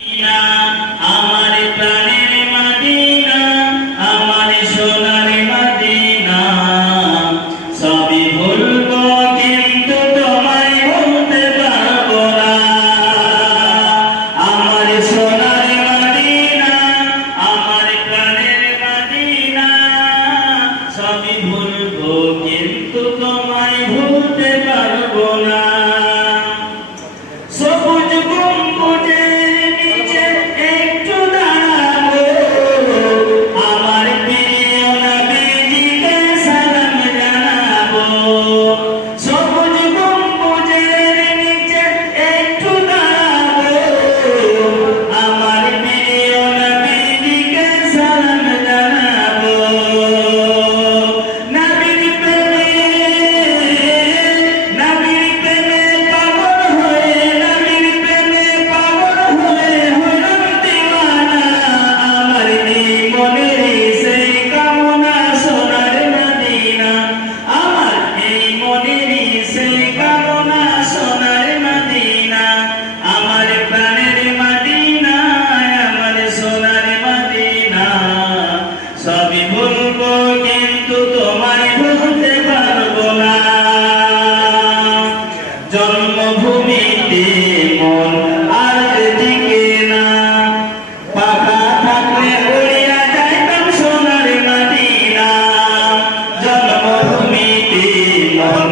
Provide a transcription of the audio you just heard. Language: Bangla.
আমার প্রাণের মদিনা, আমার সোনার মদিনা, সবই ভুলবো কিন্তু তোমায় ভুলতে পারবো না। আমার সোনার মদিনা, আমার প্রাণের মদিনা, সবই ভুলবো কিন্তু তোমায় ভুলতে পারবো না। সবুজ গম্বুজের নিচে একটু দাঁড়াবো, আমার প্রিয় নবীজিকে সালাম জানাবো। সবুজ গম্বুজের নিচে একটু দাঁড়াবো, আমার প্রিয় নবীজিকে সালাম জানাবো। নবীর প্রেমে পাগল হয়ে, নবীর প্রেমে পাগল হয়ে হলাম দিওয়ানা। আমার এই মনের সেই কামনা সোনার মদিনা, আমার এই মনের সেই কামনা সোনার মদিনা, আমার প্রাণের মদিনা, আমার সোনার মদিনা, সবই ভুলবো কিন্তু তোমায় ভুলতে পারবো না। জন্মভূমিতে মন আর দিকে না, পাখা থাকলে উড়িয়া যাইতাম সোনার মদিনা। জন্মভূমিতে মন